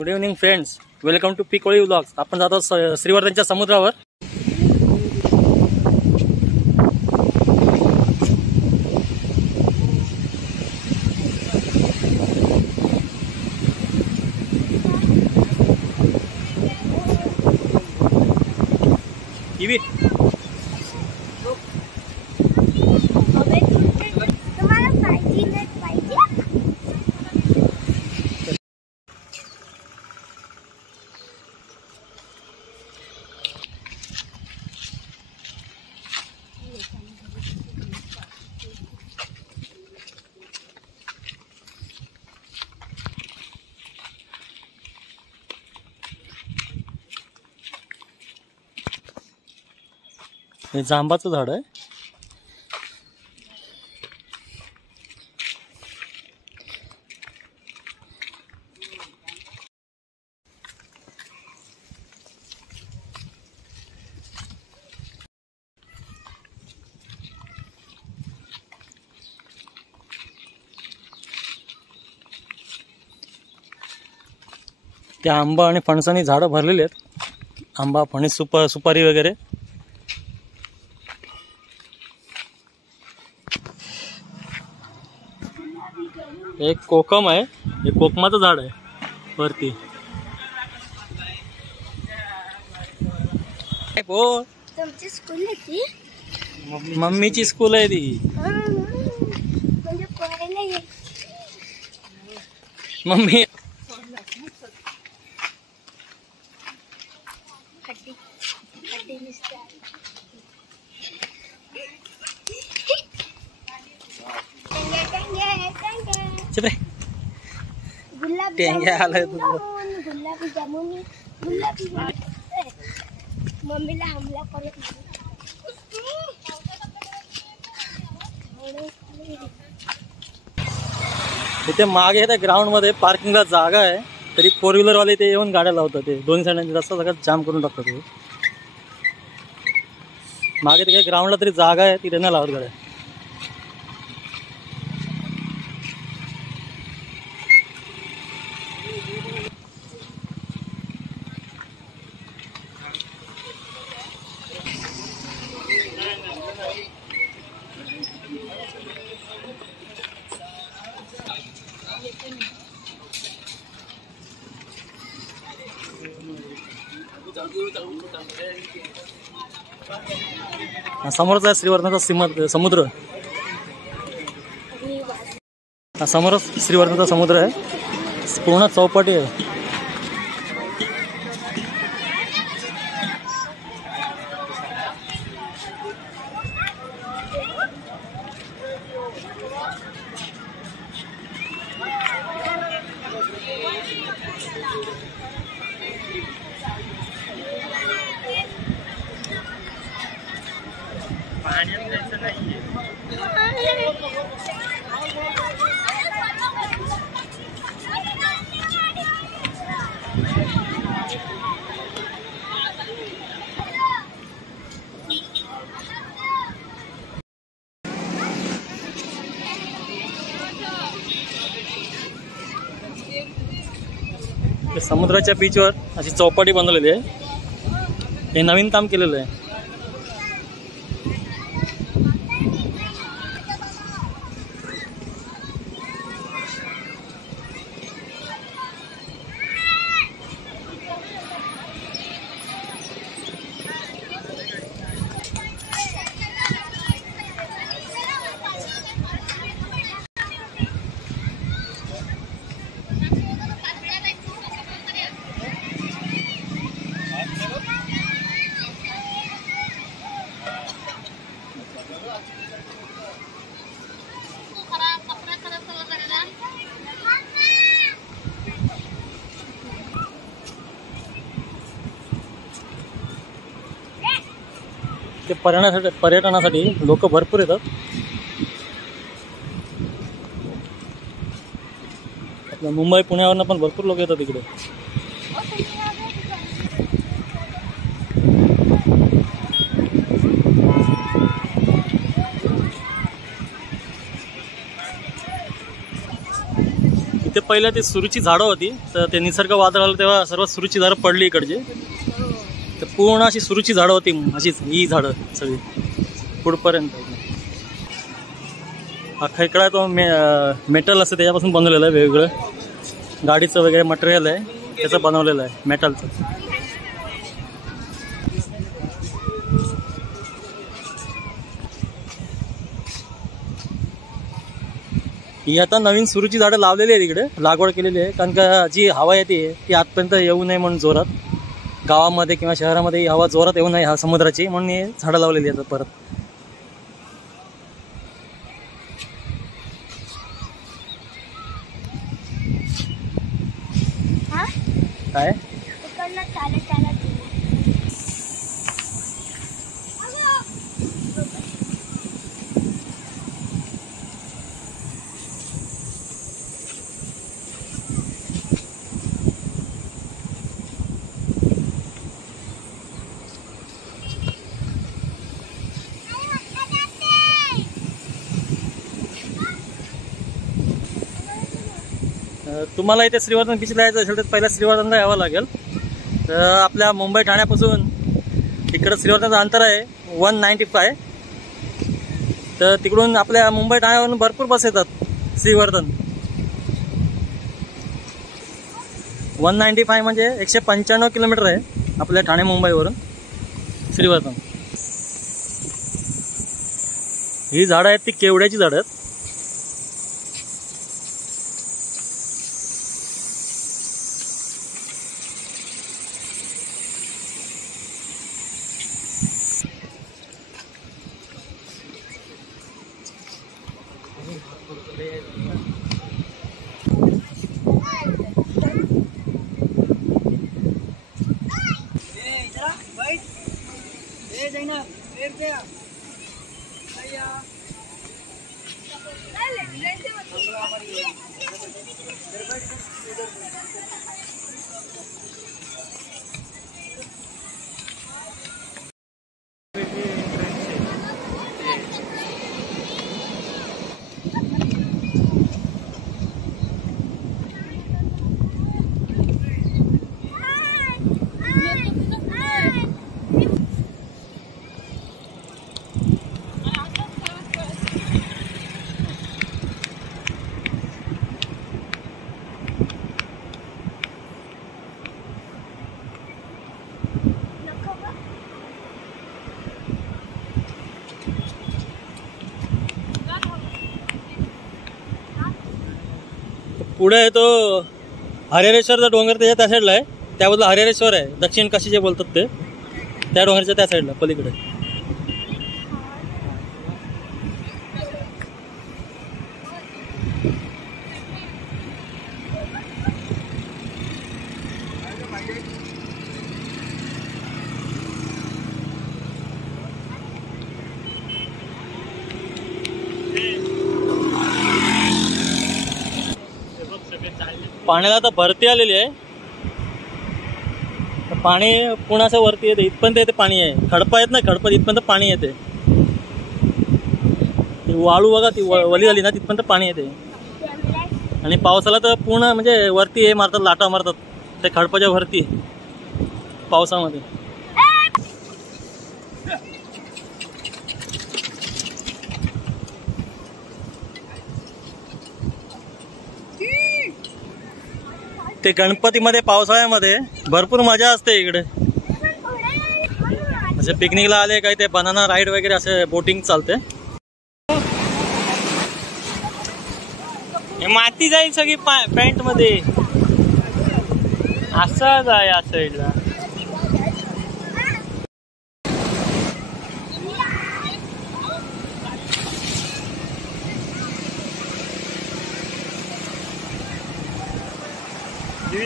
Good evening friends, welcome to Pikoli vlogs. आपण जातो श्रीवर्धनच्या समुद्रावर. टीव्ही हे जांबाचं झाड आहे. त्या आंबा आणि फणसानी झाडं भरलेली आहेत. आंबा, फणस, सुपारी वगैरे. एक कोकम आहे, हे कोकमाचं झाड आहे वरती. तुमची स्कूल आहे ती? मम्मीची स्कूल आहे ती. मम्मी टेंगे आलाय तुझं. गुलाबी जामुनी, गुलाबी मम्मीला हमला करत. इथे मागे त्या ग्राउंड मध्ये पार्किंगला जागा आहे, तरी फोर व्हीलर वाले ते येऊन गाड्या लावतात. ते दोन्ही साईडने रस्ता सगळं जाम करून टाकतात. ते मागे ते ग्राउंडला तरी जागा आहे, तिथे नाही लावत गाड्या. समोरच आहे श्रीवर्धनचा समुद्र. समोरच श्रीवर्धनचा समुद्र आहे. पूर्ण चौपाटी आहे. समुद्राच्या बीचवर अशी चौपाटी बनवलेली आहे. हे नवीन काम केलेलं आहे. ते पर्यटनासाठी लोक भरपूर येतात. आपल्या मुंबई पुण्यावरनं पण भरपूर लोक येतात इकडे. इथे पहिलं ते सुरूची झाडं होती, तर ते निसर्ग वादळ आलं तेव्हा सर्व सुरूची झाडं पडली इकडची. तर पूर्ण अशी सुरूची झाडं होती, अशीच ही झाडं सगळी पुढपर्यंत. अख्खा इकडं तो मेटल असतं त्याच्यापासून बनवलेलं आहे, वेगवेगळं गाडीचं वगैरे मटेरियल आहे त्याचं बनवलेलं आहे मेटलचं. ही आता नवीन सुरूची झाडं लावलेली आहेत इकडे, लागवड केलेली आहे, कारण का जी हवा येते ती आतपर्यंत येऊ नये म्हणून जोरात, गावामध्ये किंवा शहरामध्ये ही हवा जोरात येऊ नये ह्या समुद्राची, म्हणून ही झाडं लावलेली आहेत परत. काय तुम्हाला इथे श्रीवर्धन बीचला यायचं असेल तर पहिला श्रीवर्धनला यावं लागेल. तर आपल्या मुंबई ठाण्यापासून इकडं श्रीवर्धनचं अंतर आहे 195. तर तिकडून आपल्या मुंबई ठाण्यावरून भरपूर बस येतात श्रीवर्धन. 195 म्हणजे 195 किलोमीटर आहे आपल्या ठाणे मुंबईवरून श्रीवर्धन. ही झाडं आहेत ती केवड्याची झाडं आहेत. पुढे आहे तो हरिहरेश्वरचा डोंगर, त्याच्या त्या साईडला आहे, त्याबद्दल हरिहरेश्वर आहे, दक्षिण काशी जे बोलतात ते, त्या डोंगरच्या त्या साईडला पलीकडे. पाण्याला आता भरती आलेली आहे, पाणी पुण्याच्या वरती येते, इथपर्यंत येते पाणी आहे. खडपा येत ना, खडपा इथपर्यंत पाणी येते. वाळू बघा ती वली झाली ना तिथपर्यंत पाणी येते. आणि पावसाला तर पूर्ण म्हणजे वरती हे मारतात, लाटा मारतात त्या खडपाच्या वरती पावसामध्ये. ते गणपतीमध्ये पावसाळ्यामध्ये भरपूर मजा असते इकडे. असे पिकनिकला आले काही ते बनाना राईड वगैरे असे बोटिंग चालते. माती जाईल सगळी पॅन्ट मध्ये, असं आहे या साईडला.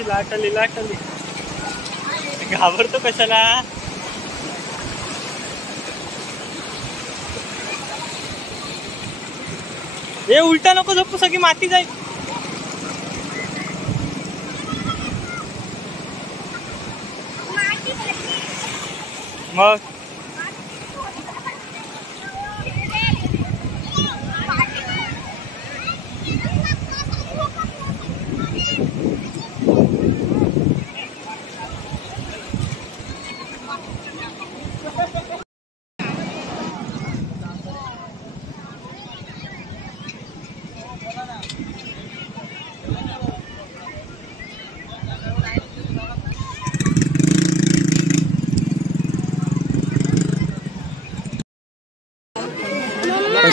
लाटली लाटली, घाबरतो कशाला. हे उलटा नको झोपू, सगळी माती जाईल. मग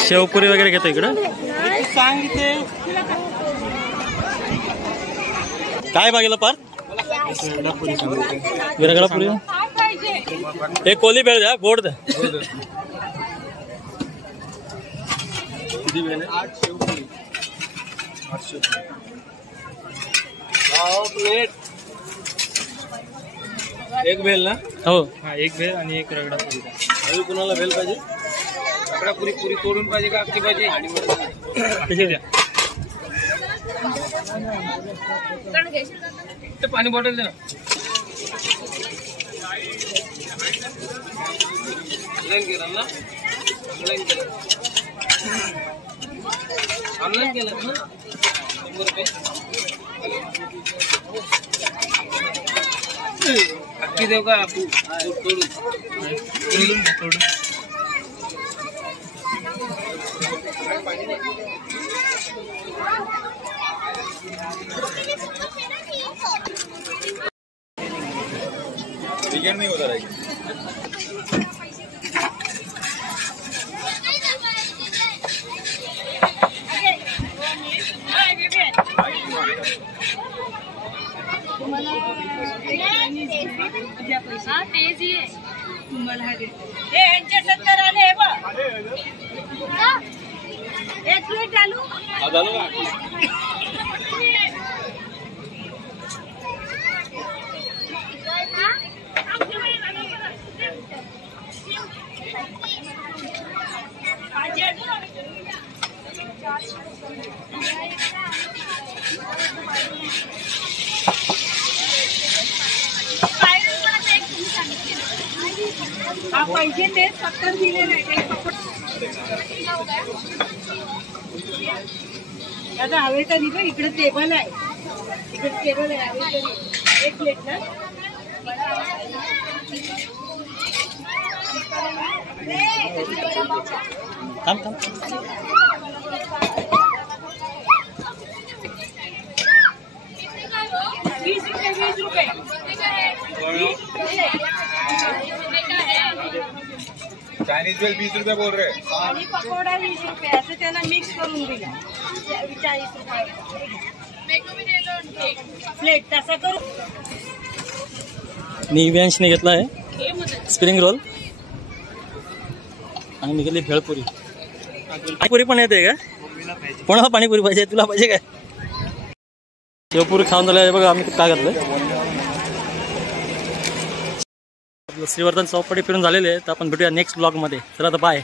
शेवपुरी वगैरे घेतो इकडं. सांग इथे काय मागेलं पार विरगडा पुरी. हे कोली बेळ द्या, गोड द्या. प्लेट एक भेल ना. हो हा एक भेल आणि एक रगडा पुरी. अजून कुणाला भेल पाहिजे? रगडा पुरी पुरी तोडून पाहिजे का अख्खी पाहिजे? तशी द्या. ते पाणी बॉटल दे ना. ऑनलाईन केलं ना. ऑनलाईन केलं ना. 100 रुपये अख्खी देऊ का? तोडून वीकेंड नहीं होता रहेगा. एक प्लेट डालू. पैसे ते 70 दिले नाही. आता हवे तरी पण इकडे टेबल आहे. इकडे टेबल आहे. हवे तरी एक प्लेट ना. थांब थांब. 20 रुपये. चाइनीज भेल 20 रुपये बोल रहे. आणि पकोडा 20 रुपये असं त्याला मिक्स करून दिला. 40 रुपये प्लेट तसा करू. मी इव्यांशने घेतला आहे स्प्रिंग रोल आणि मी घेतली भेळपुरी. पाणीपुरी पण येते का? कोणाला पाणीपुरी पाहिजे? तुला पाहिजे काय? शेवपुरी खाऊन झालं बघा. आम्ही काय घातलं. श्रीवर्धन चौपाटी फिरून झालेले आहे. तर आपण भेटूया नेक्स्ट ब्लॉगमध्ये. चला तर बाय.